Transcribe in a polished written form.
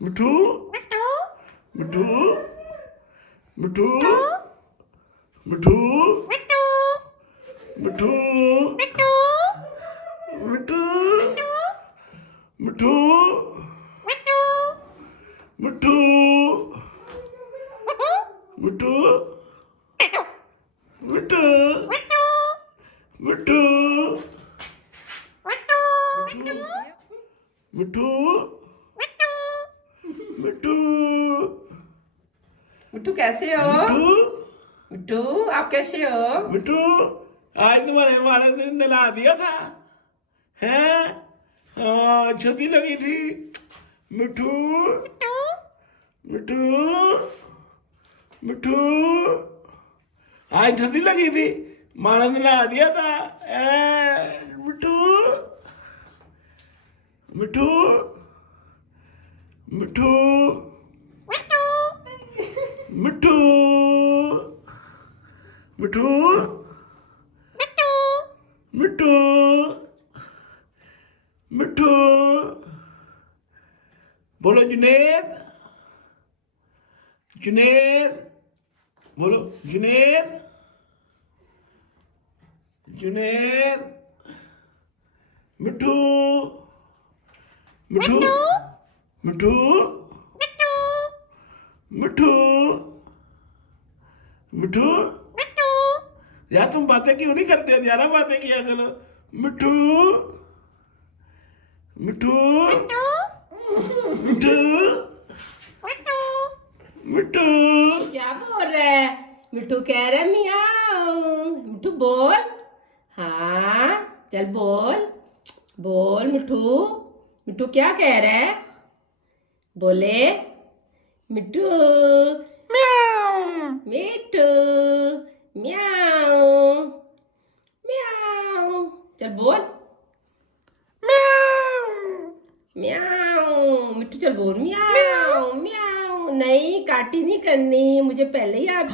मिठू मिठू मिठू मिठू मिठू मिठू मिठू मिठू मिठू मिठू मिठू मिठू मिठू मिट्टू कैसे हो? मिठू मिट्टू आप कैसे हो? मिठू आज तुम्हारे वाले दिन नहला दिया था हैं? हाँ छुट्टी लगी थी मिठू मिठू मिठू आज छुट्टी लगी थी माँ ने नहला दिया था मिठू मिठू मिठू मिठू मिठू मिठू मिठू बोलो जुनेद जुनेद बोलो जुनेद जुनेद मिठू मिठू मिठू मिठू मिठू यार तुम बातें क्यों नहीं करते हो? ज्यादा बातें किया करो मिठू मिठू मिठू मिठू क्या बोल रहा है? मिट्टू कह रहा है मियाओ। मिट्टू बोल। हाँ चल बोल बोल मिट्टू। मिट्टू क्या कह रहा है? बोले मिट्टू मिट्टू म्याऊ म्याऊ चल बोल म्याऊ। मिट्टू चल बोल म्याऊ म्याऊ। नहीं काटी नहीं करनी, मुझे पहले ही आपसे